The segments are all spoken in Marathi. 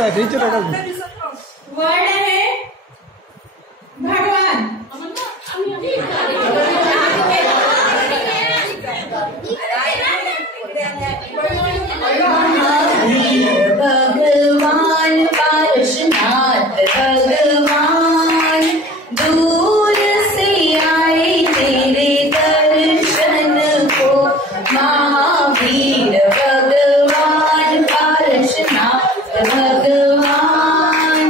वर्ड आहे भगवान. भगवान पारशनाथ भगवान दूर से आए तेरे दर्शन को. महावीर भगवान पारशनाथ भगवान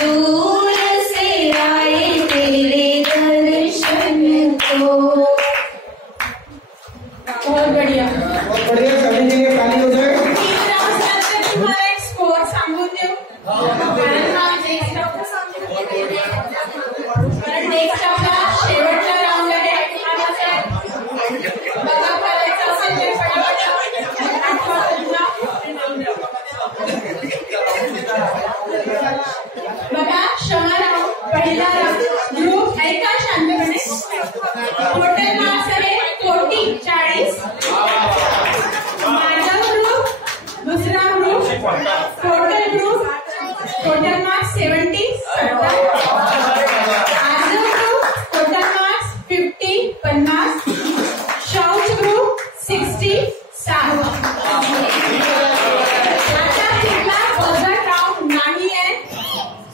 दूर से आए तेरे दर्शन को. बहुत बढ़िया. सभी के लिए ताली हो जाएगा. तुम्हाला एक स्कोर सांगून देऊ. कारण नेक्स्ट आपला शेवटचा राऊंड आहे. बघा करायचं असेल तर बघा. क्षमा राऊंड पहिला ग्रुप ऐका शांतपणे. टोटल मार्क्स आहे 40. माझा ग्रुप दुसरा ग्रुप टोटल मार्क्स 70. आज ग्रुप टोटल मार्क्स 50. शौच ग्रुप 60. आता तिथला बघत राऊंड नाही आहे.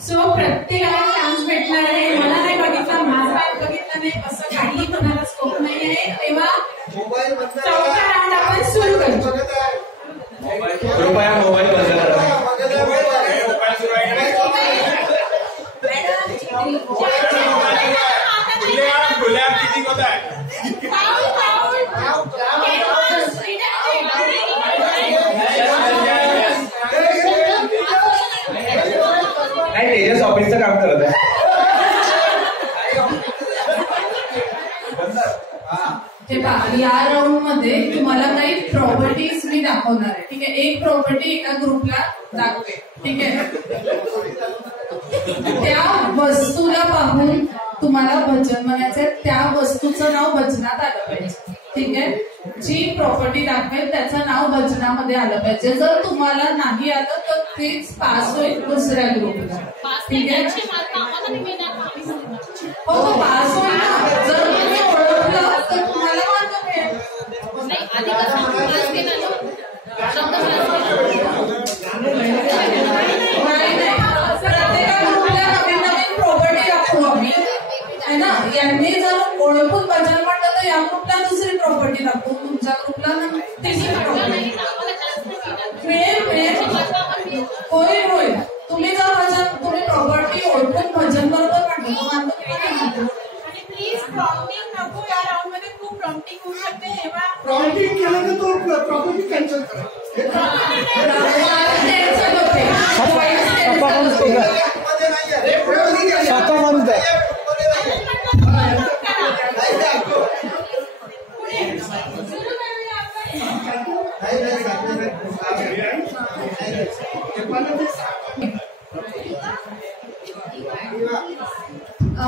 सो प्रत्येकाला चान्स भेटणार आहे. मला नाही बघितलं, माझा बघितलं नाही, असं काही कोणाला स्कोप नाही आहे. तेव्हा चौथा राऊंड आपण सुरू करू. कृपया मोबाईल बंद करा. नाही तेजस ऑफिसचं काम करत आहे. या राऊंड मध्ये तुम्हाला काही प्रॉपर्टीज मी दाखवणार आहे. ठीक आहे. एक प्रॉपर्टी एका ग्रुपला दाखवे. ठीक आहे. त्या वस्तूला पाहून तुम्हाला भजन म्हणायचंय. त्या वस्तूचं नाव भजनात आलं पाहिजे. ठीक आहे. जी प्रॉपर्टी दाखवेल त्याचं नाव भजनामध्ये आलं पाहिजे. जर तुम्हाला नाही आलं तर तेच पास होईल दुसऱ्या ग्रुपला. ठीक आहे. हो तो पास होईल ना. जर तुम्ही ओळखलं तर तुम्हाला मार्क मिळेल. प्रत्येका ग्रुपला नवीन नवीन प्रॉपर्टी दाखवू आम्ही है ना. यांनी जर ओळखून भजन म्हटलं तर या ग्रुपला दुसरी प्रॉपर्टी दाखवू, तुमच्या ग्रुपला तिसरी प्रॉपर्टी मिळेल. होईल. तुम्ही जर तुम्ही प्रॉपर्टी ओळखून भजन बरोबर म्हटलं आणि प्लीज प्रॉम्प्टिंग नको. या राऊंड मध्ये खूप प्रॉम्प्टिंग होऊ शकते. तेव्हा प्रॉम्प्टिंग केलं तर तो प्रॉपर्टी कॅन्सल करा.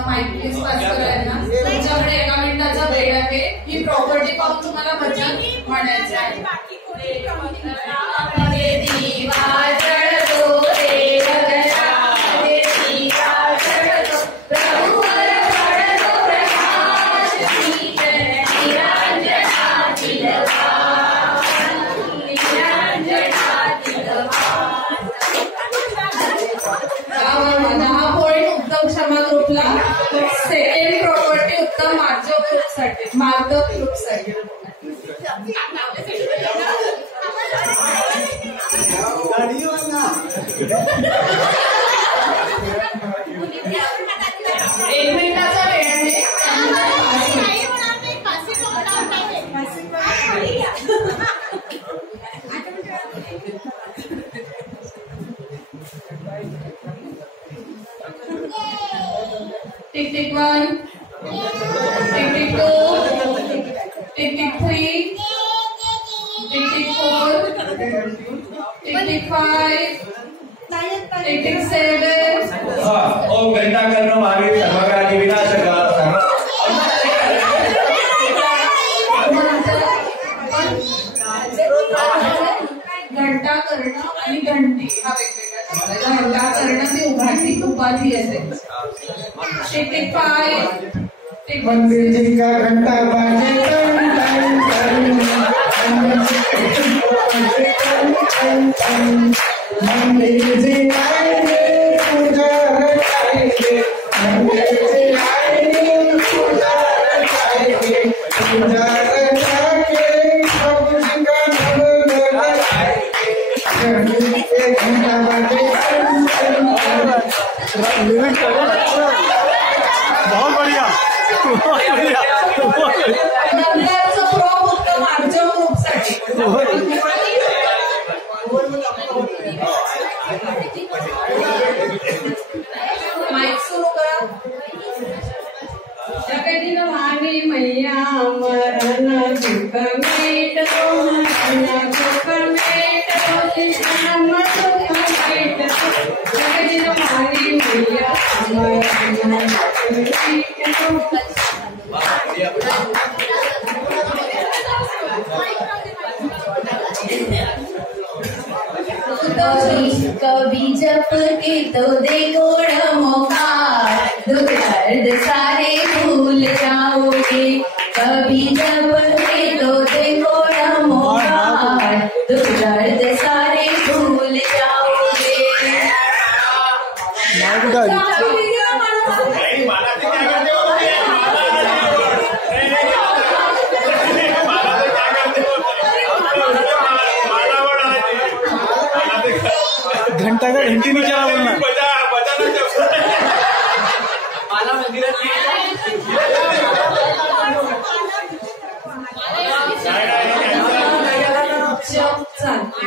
माईक प्लीज पास करायला. तुमच्याकडे 1 मिनिटाचा वेळ आहे. ही प्रॉपर्टी पाहून तुम्हाला भजन म्हणायचं आहे. सेकंड प्रॉपर्टी उत्तम मार्ग ग्रुपसाठी. एक मिनिटाचा वेळ आहे. Tick tick 1, tick tick 2, tick tick 3, tick tick 4, tick tick 5, tick tick 7. ओम घंटा कर्ण महावीर सर्वग्राही विनाशक. घंटा कर्ण आणि घंटी हा वेगवेगळा. घंटा करणं ती उपाधी येते. Tick tick 5. मंदिर जी का घंटा बाजे टन टन टन, मंदिर जी आएंगे पूजा रचाएंगे, मंदिर जी आएंगे पूजा रचाएंगे, पूजा रचा के प्रभु जी का नाम लगाएंगे, मंदिर के घंटा बाजे टन टन टन. बहुत बढ़िया. नंतरचं प्रॉप उत्तम आमच्या ग्रुपसाठी. माईक सुरू करा. जगदिन वाणी मैया मरण दुःख मेटतो, मरण दुःख मेटतो, जन्म दुःख मेटतो. जगदिन वाणी मैया मरण दुःख मेटतो. कभी जप के तो दे गोड़ मौका, दुख दर्द सारे भूल जाओगे. कभी जप के तो दे गोड़ मौका, दुख दर्द सारे भूल जाओगे. घंटा का घंटी नहीं चला बोलना. जप चालते.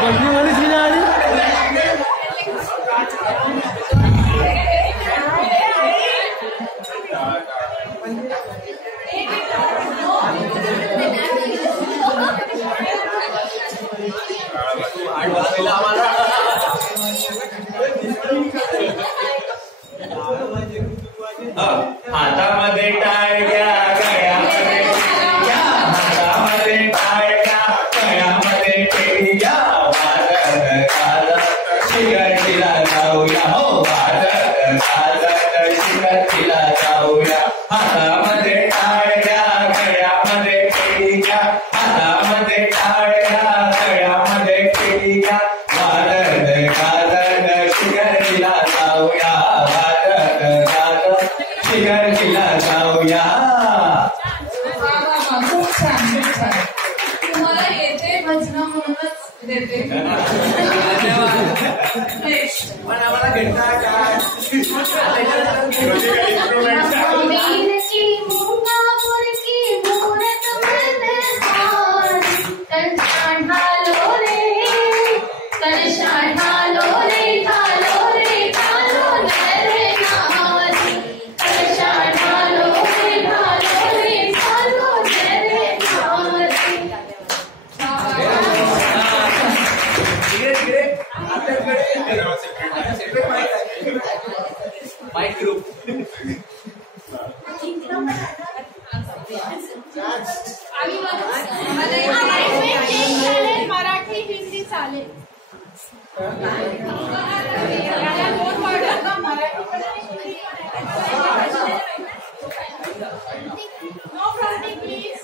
बजने वाली चीज आ रही. हातामध्ये टाळ्या गळ्यामध्ये टिकल्या, हातामध्ये टाळ्या गळ्यामध्ये टिकल्या, वाजत गाजत शिखरतीला जाऊया, हो वाजत गाजत शिखरतीला जाऊया. हातामध्ये टाळ्या गळ्यामध्ये टिकल्या, हातामध्ये टाळ्या गळ्यामध्ये टिकल्या, वाजत गाजत शिखरतीला जाऊया, वाजत गाजत शिखरतीला जाऊया. खूप छान खूप छान. तुम्हाला येते भजन म्हणूनच देते. पण आम्हाला घंटा काय वीर की मुंगापुर की मूरत मर्दान, कंषा ढालो रे, कंषा ढालो रे, ढालो रे, ढालो नरे नारी. कंषा ढालो रे, ढालो रे, ढालो नरे नारी. Mic group. मराठी हिंदी चालेल. No problem please.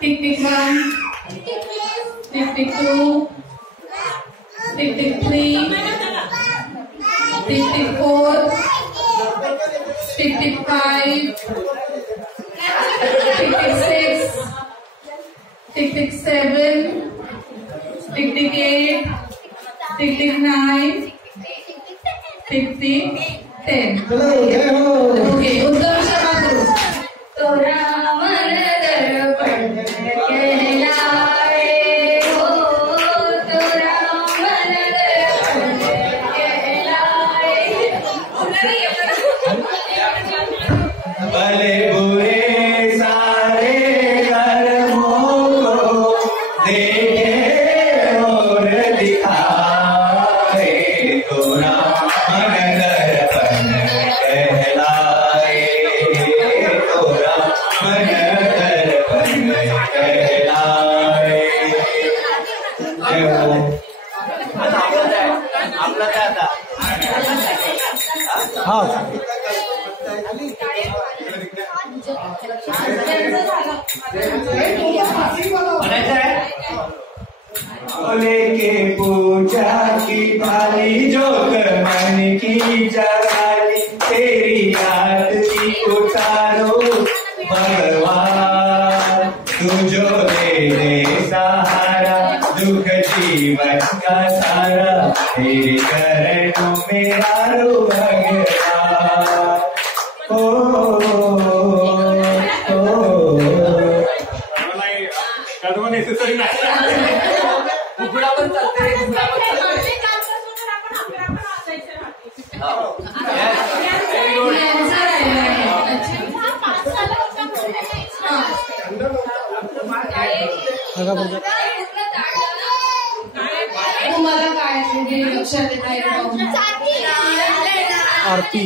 Tick tick 1, tick tick 2, tick tick 3, tick tick 4, tick tick 5, tick 7, tick 8, tick 9, tick 10. चलो जय हो. ओके, उत्तम क्षमा करू. तोरा मन दर्पण कहलाए हो, तोरा मन दर्पण कहलाए. भले बुरे सारे कर्मों को देखे और दिखाए, तोरा मन दर्पण कहलाए, तोरा मन दर्पण कहलाए. जय हो. आपला काय आता हा लेके पूजा की थाली जोत मन की जगाली, तेरी याद की उतारो भगवान, तू जो दे सहारा दुख जीवन का सारा, तेरे चरणों में आरो भगवान. उघडा पण चालते. तुम्हाला काय हे लक्षात येत आहे आरती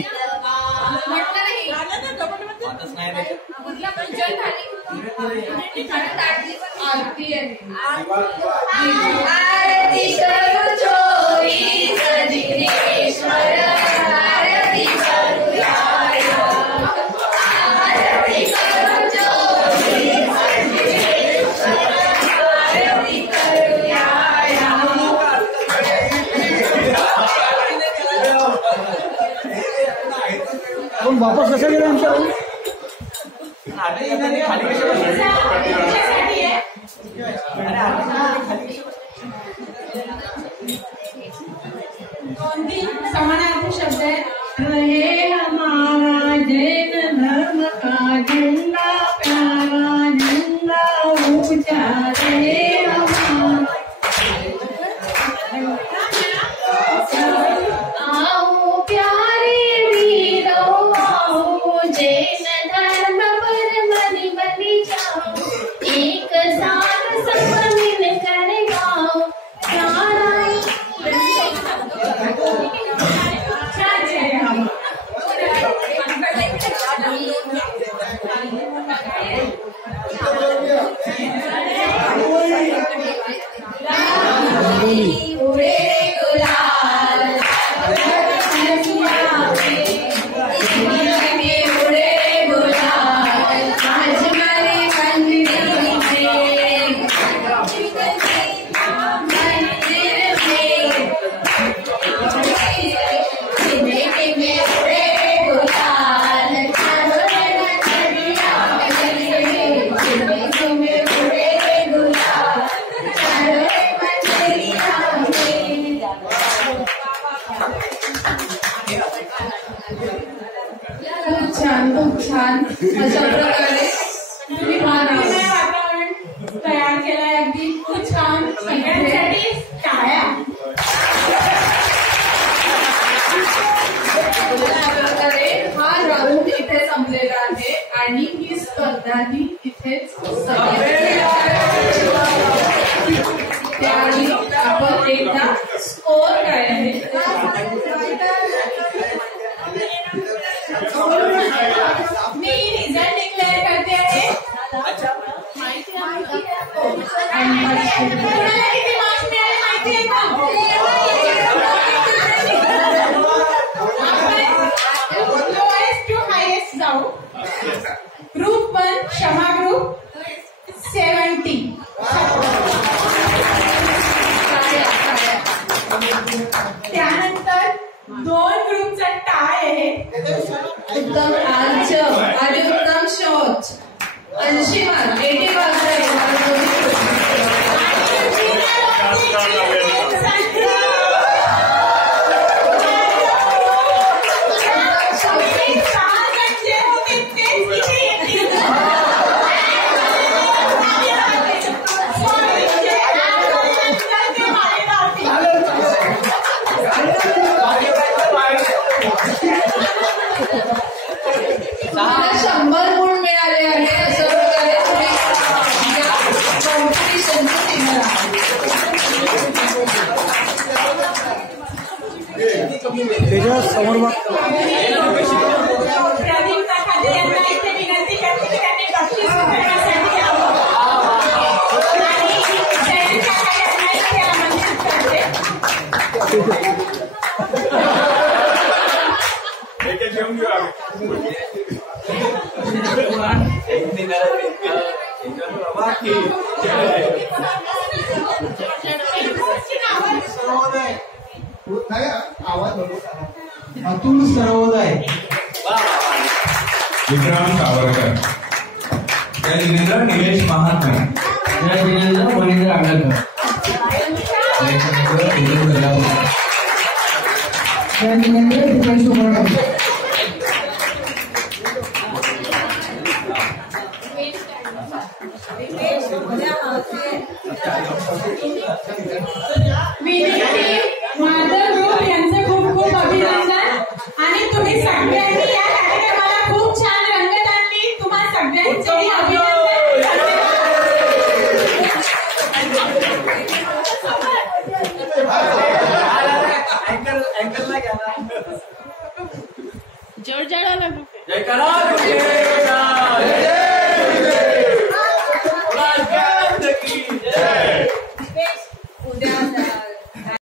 आरती आहे. आरती करू जोई सजिनेश्वर, आरती करूया, आरती करू जोई सजिनेश्वर, आरती करूया. पण वापस कशा गेले आमच्या समानार्थी शब्द है. रहे हमारा जैन धर्म का झंडा प्यारा, झंडा ऊंचा रहे हमारा. आओ प्यारे वीरों, आओ जैन धर्म पर बनी बनी जाओ, एक साथ सब मिल कर गाओ. उड़े गुलाल उड़े गुलाल आज हमारे मंदिर में, मंदिर में उड़े गुलाल, उड़े गुलाल. खूप छान, खूप छान. अशा प्रकारे तुम्ही वातावरण तयार केलंय. अगदी खूप छान. सगळ्यांसाठी टाळ्या. अशा प्रकारे हा राऊंड इथे संपलेला आहे आणि ही स्पर्धा ही इथेच संपलेली आहे. त्याआधी आपण एकदा स्कोर काय आहे मी रिझल्ट डिक्लेअर करते आहे. कोणाला किती मार्क्स मिळाले माहिती आहे का? आपण लोएस्ट टू हायेस्ट जाऊ. ग्रुप 1 क्षमा ग्रुप 70. त्यानंतर 2 ग्रुपचा टाय आहे. उत्तम आर्च आणि उत्तम शोच 80 मार्क 80 मार्क समोर बघ. प्रदीप काकाजी यांना इथे विनंती करते की त्यांनी बक्षीस वितरणासाठी यावं. आणि जयंत काका यांना इथे आमंत्रित करते. अतुल सर्वोदय. विक्रम सावरकर. जय जिनेंद्र निलेश महात्मे. जय जिनेंद्र महेंद्र आगरकर. जय जिनेंद्र दीपेश उमरकर. विनंती माधव ग्रुप यांचे खूप खूप अभिनंदन. आणि तुम्ही सगळ्यांनी या कार्यक्रमाला खूप छान रंगत आणली. तुम्हा सगळ्यांचे अभिनंदन. जय करा